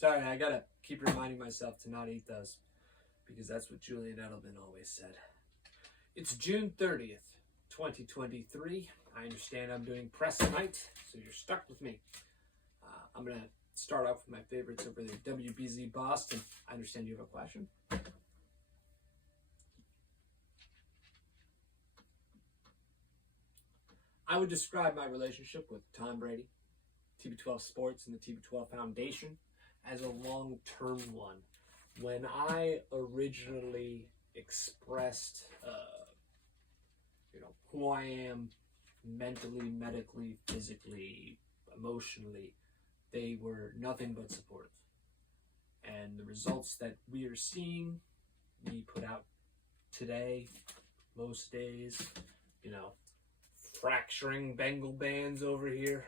Sorry, I gotta keep reminding myself to not eat those because that's what Julian Edelman always said. It's June 30th, 2023. I understand I'm doing press tonight, so you're stuck with me. I'm gonna start off with my favorites over there. WBZ Boston. I understand you have a question. I would describe my relationship with Tom Brady, TB12 Sports, and the TB12 Foundation as a long-term one. When I originally expressed, who I am mentally, medically, physically, emotionally, they were nothing but supportive. And the results that we are seeing, we put out today, most days, fracturing Bengal bands over here.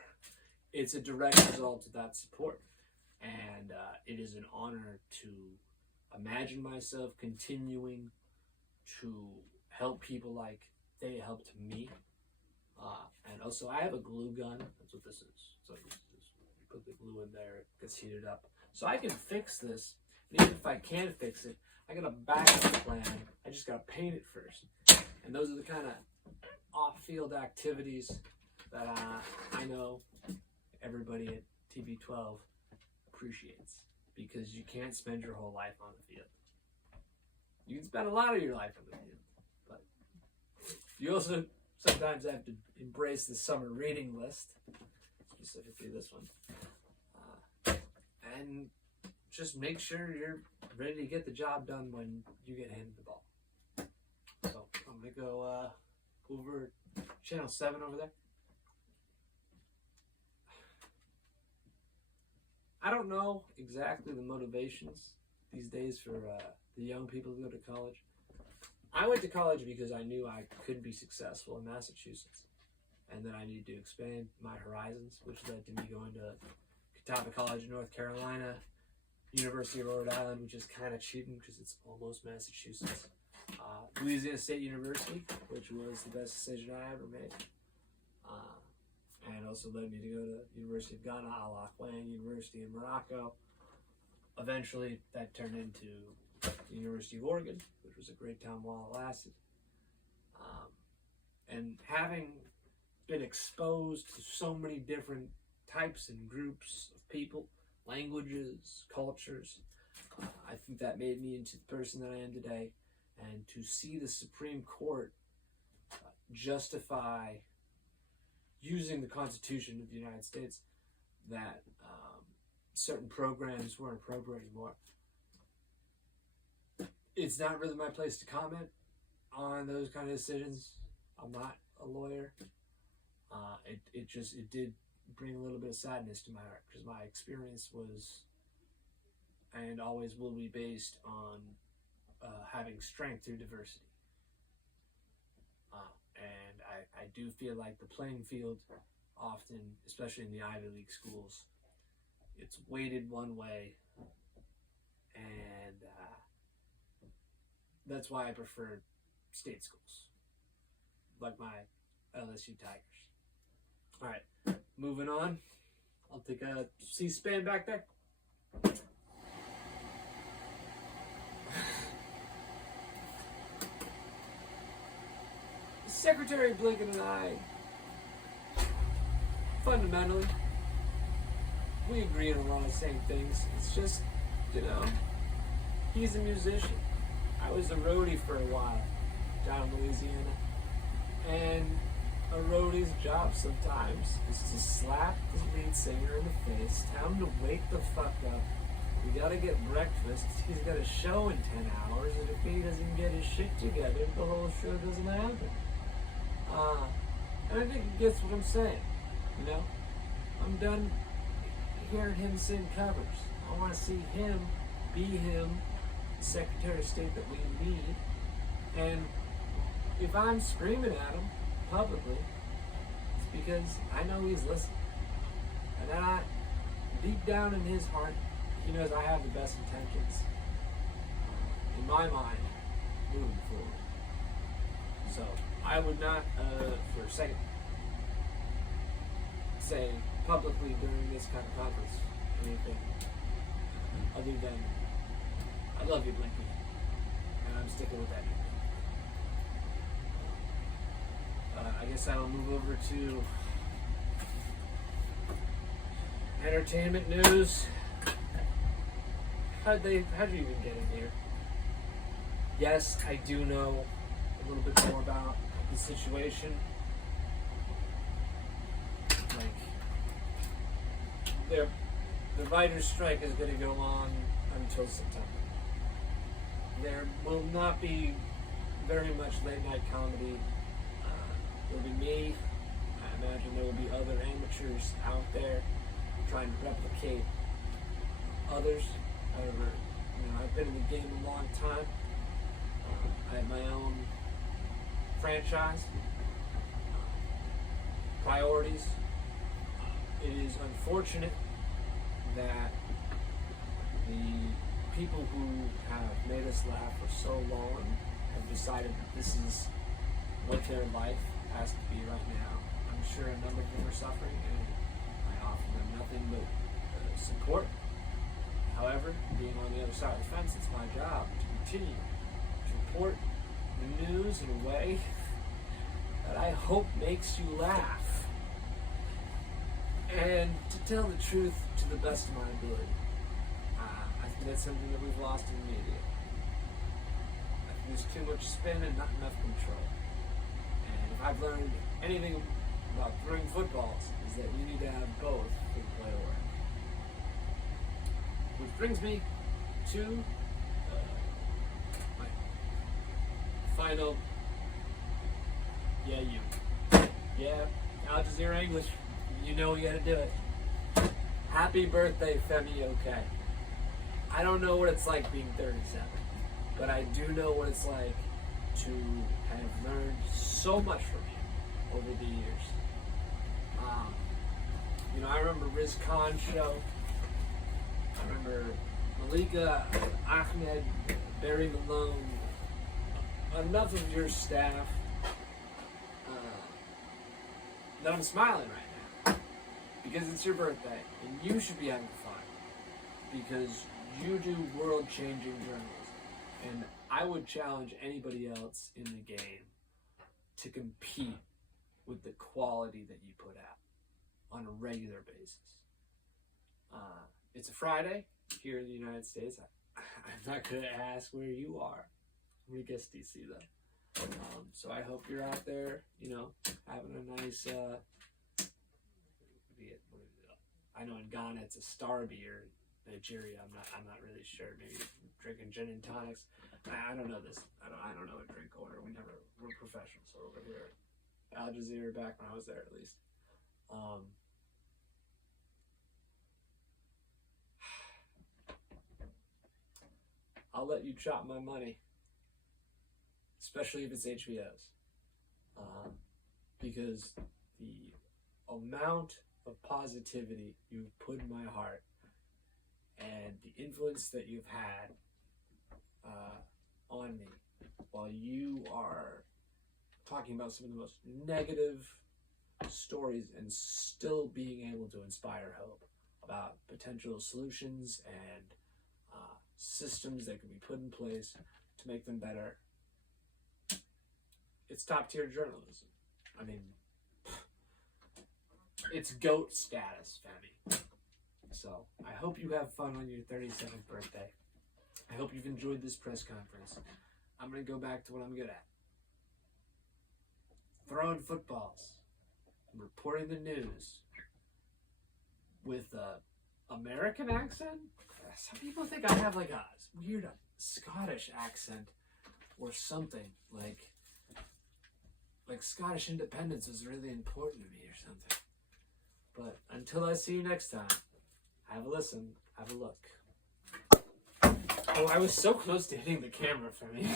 It's a direct result of that support. And it is an honor to imagine myself continuing to help people like they helped me. And also, I have a glue gun. That's what this is. So you put the glue in there, it gets heated up. So I can fix this. And even if I can't fix it, I got a backup plan. I just got to paint it first. And those are the kind of off-field activities that I know everybody at TB12 appreciates, because you can't spend your whole life on the field. You can spend a lot of your life on the field, but you also sometimes have to embrace the summer reading list, specifically this one, and just make sure you're ready to get the job done when you get handed the ball. So I'm going to go over channel 7 over there. I don't know exactly the motivations these days for the young people who go to college. I went to college because I knew I could be successful in Massachusetts, and then I needed to expand my horizons, which led to me going to Catawba College in North Carolina, University of Rhode Island, which is kind of cheating because it's almost Massachusetts, Louisiana State University, which was the best decision I ever made. And also led me to go to University of Ghana, Al Akwan University in Morocco. Eventually, that turned into the University of Oregon, which was a great time while it lasted. And having been exposed to so many different types and groups of people, languages, cultures, I think that made me into the person that I am today. And to see the Supreme Court justify using the Constitution of the United States that certain programs weren't appropriate anymore. It's not really my place to comment on those kind of decisions. I'm not a lawyer. It did bring a little bit of sadness to my heart, because my experience was and always will be based on having strength through diversity. And I do feel like the playing field often, especially in the Ivy League schools, it's weighted one way, and that's why I prefer state schools, like my LSU Tigers. All right, moving on. I'll take a C-SPAN back there. Secretary Blinken and I, fundamentally, we agree on a lot of the same things. It's just, he's a musician. I was a roadie for a while down in Louisiana. And a roadie's job sometimes is to slap the lead singer in the face, tell him to wake the fuck up. We gotta get breakfast. He's got a show in 10 hours, and if he doesn't get his shit together, the whole show doesn't happen. And I think he gets what I'm saying, I'm done hearing him sing covers. I want to see him be him, the Secretary of State that we need. And if I'm screaming at him publicly, it's because I know he's listening. And deep down in his heart, he knows I have the best intentions, in my mind, moving forward. So I would not, for a second, say publicly during this kind of conference anything other than I love you, Blinky, and I'm sticking with that nickname. I guess I'll move over to entertainment news. How'd you even get in here? Yes, I do know a little bit more about the situation. Like, the writer's strike is going to go on until September. There will not be very much late night comedy. There'll be me. I imagine there will be other amateurs out there trying to replicate others. However, I've been in the game a long time. I have my own franchise, priorities. It is unfortunate that the people who have made us laugh for so long have decided that this is what their life has to be right now. I'm sure a number of them are suffering, and I offer them nothing but support. However, being on the other side of the fence, it's my job to continue to report the news in a way that I hope makes you laugh, and to tell the truth to the best of my ability. I think that's something that we've lost in the media. I think there's too much spin and not enough control. And if I've learned anything about throwing footballs, is that you need to have both to play away. Which brings me to my final, Al Jazeera English, you know you gotta do it. Happy birthday, Femi OK. I don't know what it's like being 37, but I do know what it's like to have learned so much from you over the years. I remember Riz Khan's show. I remember Malika, Ahmed, Barry Malone, enough of your staff that I'm smiling right now because it's your birthday and you should be having fun because you do world-changing journalism, and I would challenge anybody else in the game to compete with the quality that you put out on a regular basis. It's a Friday here in the United States. I'm not going to ask where you are. I'm going to guess DC though. So I hope you're out there, having a nice, I know in Ghana it's a star beer. Nigeria, I'm not really sure. Maybe drinking gin and tonics. I don't know this. I don't know a drink order. We're professionals over here. Al Jazeera back when I was there at least. I'll let you chop my money, especially if it's HBO's, because the amount of positivity you've put in my heart and the influence that you've had on me while you are talking about some of the most negative stories and still being able to inspire hope about potential solutions and systems that can be put in place to make them better. It's top tier journalism. I mean, it's GOAT status, Femi. So I hope you have fun on your 37th birthday. I hope you've enjoyed this press conference. I'm going to go back to what I'm good at. Throwing footballs, reporting the news with an American accent. Some people think I have like a weird Scottish accent or something. Like Scottish independence is really important to me or something. But until I see you next time, have a listen, have a look. Oh, I was so close to hitting the camera for me.